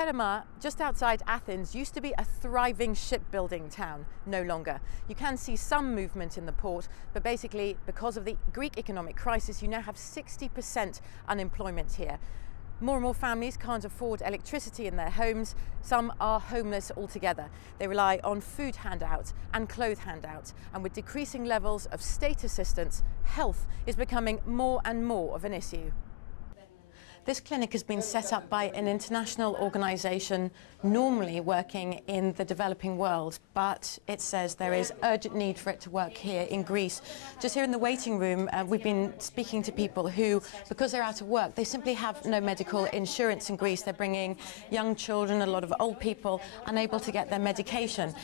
Perema, just outside Athens, used to be a thriving shipbuilding town, no longer. You can see some movement in the port, but basically because of the Greek economic crisis, you now have 60% unemployment here. More and more families can't afford electricity in their homes. Some are homeless altogether. They rely on food handouts and clothes handouts. And with decreasing levels of state assistance, health is becoming more and more of an issue. This clinic has been set up by an international organisation normally working in the developing world, but it says there is urgent need for it to work here in Greece. Just here in the waiting room, we've been speaking to people who, because they're out of work, they simply have no medical insurance in Greece. They're bringing young children, a lot of old people, unable to get their medication.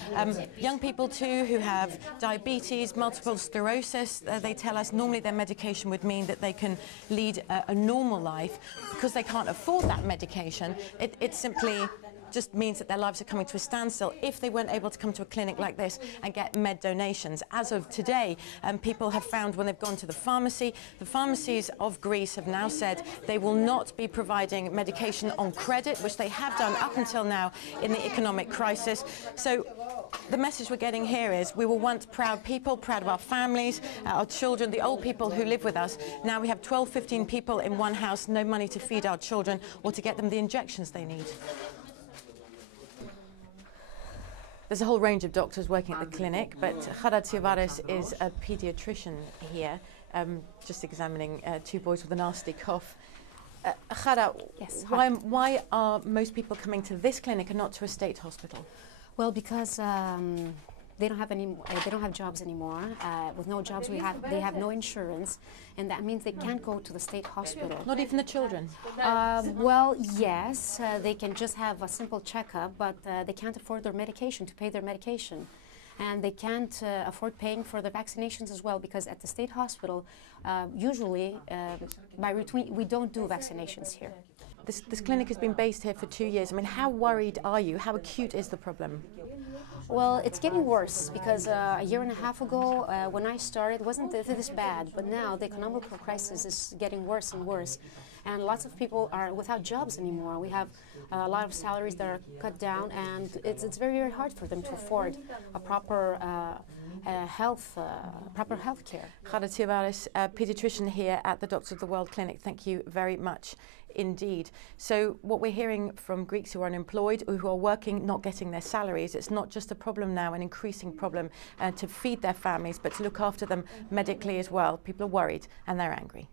Young people too who have diabetes, multiple sclerosis, they tell us normally their medication would mean that they can lead a normal life. Because they can't afford that medication, it simply just means that their lives are coming to a standstill if they weren't able to come to a clinic like this and get med donations. As of today, people have found when they've gone to the pharmacies of Greece have now said they will not be providing medication on credit, which they have done up until now in the economic crisis. So the message we're getting here is we were once proud people, proud of our families, our children, the old people who live with us. Now we have 12, 15 people in one house, no money to feed our children or to get them the injections they need. There's a whole range of doctors working at the clinic, but Pharamacies is a paediatrician here, just examining two boys with a nasty cough. Yes, why are most people coming to this clinic and not to a state hospital? Well, because they don't have jobs anymore. With no jobs, they have no insurance, and that means they can't go to the state hospital. Not even the children? Well, yes, they can just have a simple checkup, but they can't afford their medication, to pay their medication. And they can't afford paying for the vaccinations as well, because at the state hospital, usually, by routine, we don't do vaccinations here. This clinic has been based here for 2 years. I mean, how worried are you? How acute is the problem? Well, it's getting worse because a year and a half ago, when I started, it wasn't this bad. But now the economic crisis is getting worse and worse. And lots of people are without jobs anymore. We have a lot of salaries that are cut down, and it's very, very hard for them to afford a proper health care. Pharamacies, a paediatrician here at the Doctors of the World Clinic. Thank you very much indeed. So what we're hearing from Greeks who are unemployed or who are working, not getting their salaries, it's not just a problem now, an increasing problem to feed their families, but to look after them medically as well. People are worried and they're angry.